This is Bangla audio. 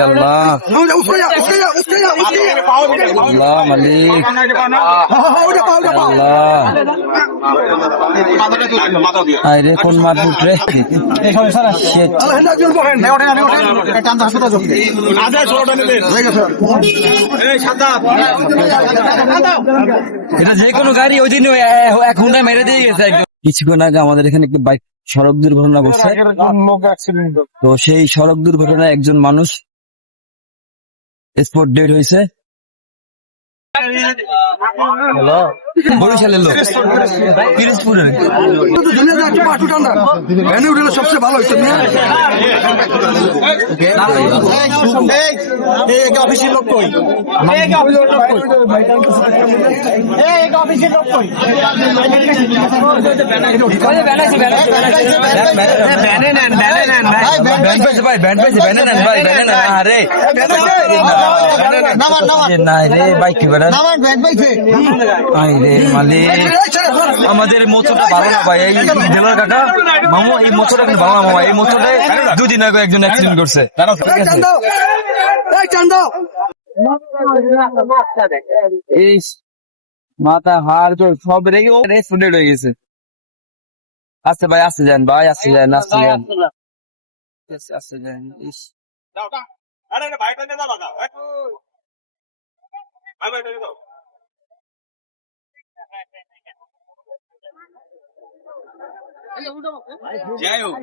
আল্লাহ আল্লাহ মালিক আল্লাহ আরে কোন মারপুট রে এটা যে কোনো গাড়ি ওই দিন এক হুন্ডা মেরে দিয়ে গেছে একদম। কিছুক্ষণ আগে আমাদের এখানে একটি বাইক সড়ক দুর্ঘটনা ঘটছে। তো সেই সড়ক দুর্ঘটনায় একজন মানুষ স্পট ডেড হয়েছে। বরিশালের লোক পিরোজপুরের সবচেয়ে ভালো হয়েছে অফিসের লোক আমাদের মোচরটা ভালো না ভাই। এই জেলার কাকা মামু এই মোচরটা কিন্তু ভালো না মামা। এই মোচরটা দুদিন আগে একজন অ্যাক্সিডেন্ট করছে। এই মাথা হাড় সব রেগে রেস্টুডেন্ট হয়ে গেছে। আচ্ছা ভাই আসতে যান ভাই, আসতে যান, আসতে যান, আসতে যান। যাই হোক